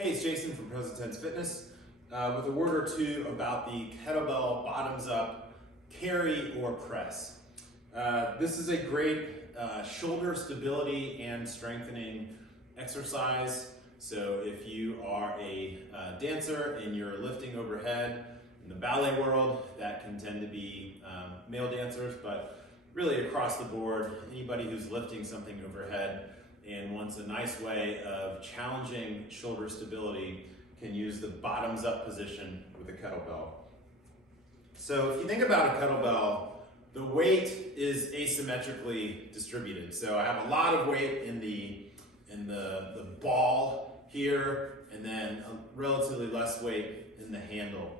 Hey, it's Jason from Present Tense Fitness with a word or two about the kettlebell bottoms up carry or press. This is a great shoulder stability and strengthening exercise. So if you are a dancer and you're lifting overhead, in the ballet world, that can tend to be male dancers, but really across the board, anybody who's lifting something overhead and wants a nice way of challenging shoulder stability can use the bottoms up position with a kettlebell. So if you think about a kettlebell, the weight is asymmetrically distributed. So I have a lot of weight in the ball here, and then relatively less weight in the handle.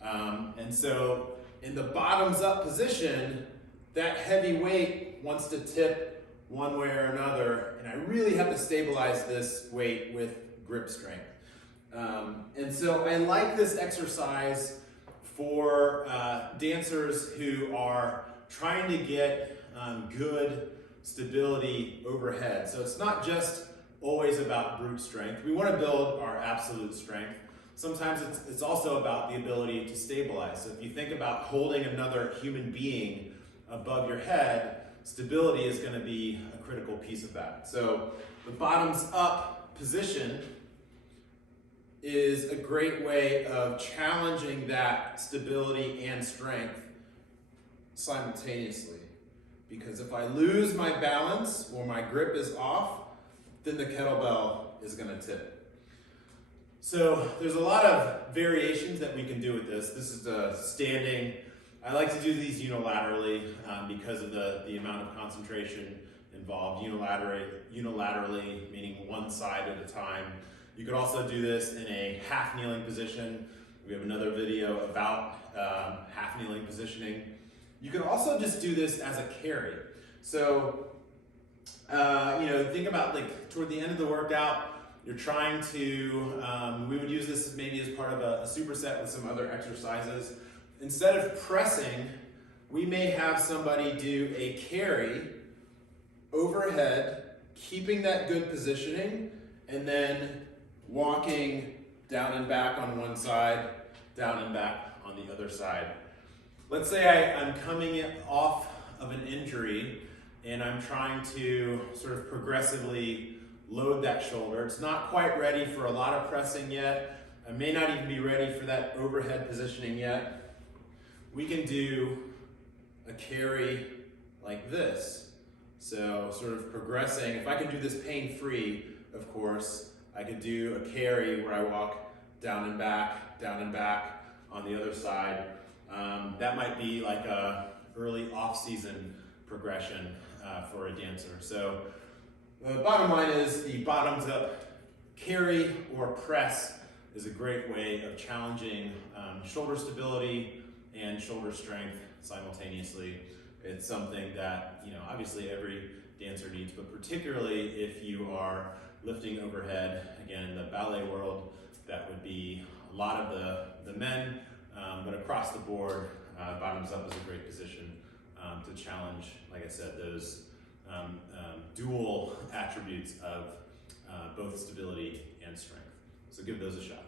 And so in the bottoms up position, that heavy weight wants to tip one way or another, and I really have to stabilize this weight with grip strength. And so I like this exercise for dancers who are trying to get good stability overhead. So it's not just always about brute strength. We want to build our absolute strength. Sometimes it's also about the ability to stabilize. So if you think about holding another human being above your head, stability is going to be a critical piece of that. So the bottoms up position is a great way of challenging that stability and strength simultaneously. Because if I lose my balance or my grip is off, then the kettlebell is going to tip. So there's a lot of variations that we can do with this. This is the standing. I like to do these unilaterally because of the amount of concentration involved. Unilaterally, meaning one side at a time. You could also do this in a half kneeling position. We have another video about half kneeling positioning. You can also just do this as a carry. So, think about like toward the end of the workout, you're trying to, we would use this maybe as part of a superset with some other exercises. Instead of pressing, we may have somebody do a carry overhead, keeping that good positioning, and then walking down and back on one side, down and back on the other side. Let's say I'm coming off of an injury and I'm trying to sort of progressively load that shoulder. It's not quite ready for a lot of pressing yet. I may not even be ready for that overhead positioning yet. We can do a carry like this. So sort of progressing. If I can do this pain-free, of course, I could do a carry where I walk down and back on the other side. That might be like a early off-season progression for a dancer. So the bottom line is the bottoms up carry or press is a great way of challenging shoulder stability and shoulder strength simultaneously. It's something that, obviously every dancer needs, but particularly if you are lifting overhead, again, in the ballet world, that would be a lot of the men, but across the board, bottoms up is a great position to challenge, like I said, those dual attributes of both stability and strength. So give those a shot.